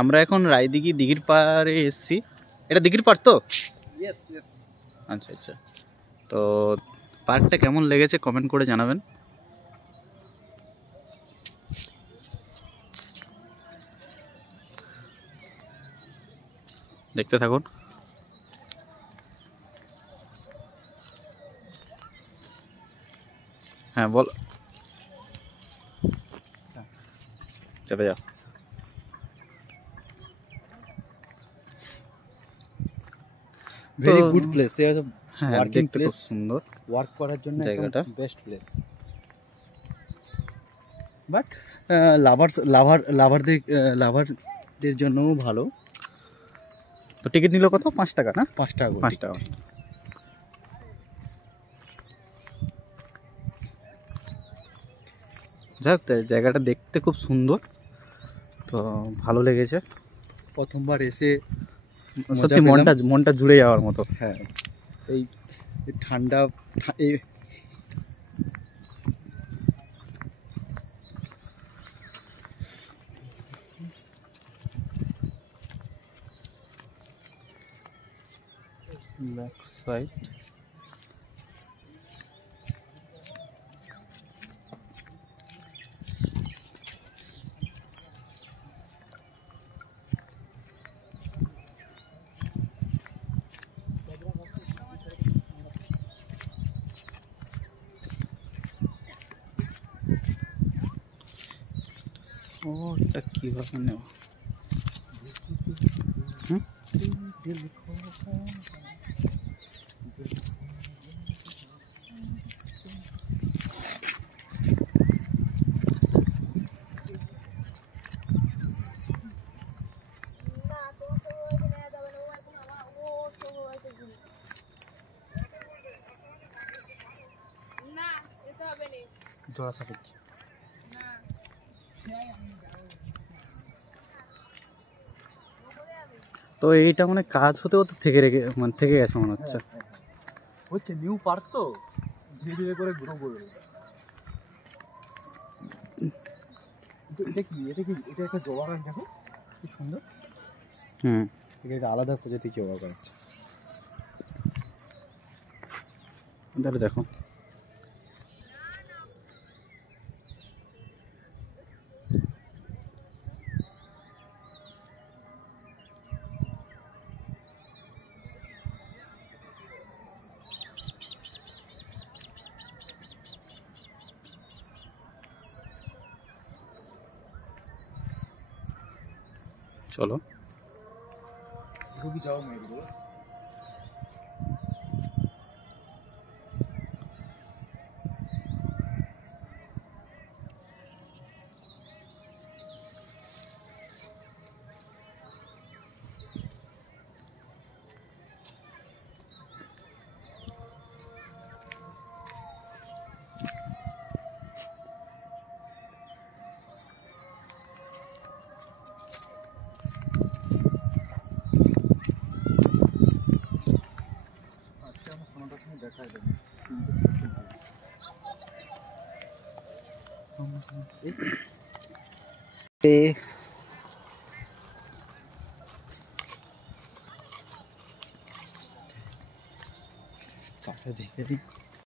আমরা এখন রায়দিঘি দিঘির পাড়ে এসেছি। এটা দিঘির পাড় তো? আচ্ছা আচ্ছা। তো পার্কটা কেমন লেগেছে কমেন্ট করে জানাবেন। দেখতে থাকুন। হ্যাঁ বল, চলে যাও। Very good place. হ্যাঁ, ওয়ার্কিং দেখতে প্লেস, খুব সুন্দর ওয়ার্ক করার জন্য জায়গাটা। Best place. বাট লাভারদের জন্যও ভালো। তো টিকিট নিল কত? 5 টাকা না? 5 টাকা 5 টাকা। যাই হোক, জায়গাটা দেখতে খুব সুন্দর, তো ভালো লেগেছে। প্রথমবার এসে সত্যি মনটা জুড়ে যাওয়ার মতো। হ্যাঁ, এই ঠান্ডা এই ব্যাক সাইড। ওটা কিভাবে নেওয়া? জোড়া সাপেক্ষ। তো এইটা মানে কাজ হতে হতে থেকে গেছে মনে হচ্ছে। হচ্ছে নিউ পার্ক তো, ধীরে ধীরে করে গ্রো করবে। এটা একটা জবা গাছ, দেখো কি সুন্দর। এটা আলাদা প্রজাতি জবা গাছ। দেখো, চলো। যাও মেয়েগুলো। দেখে দিই।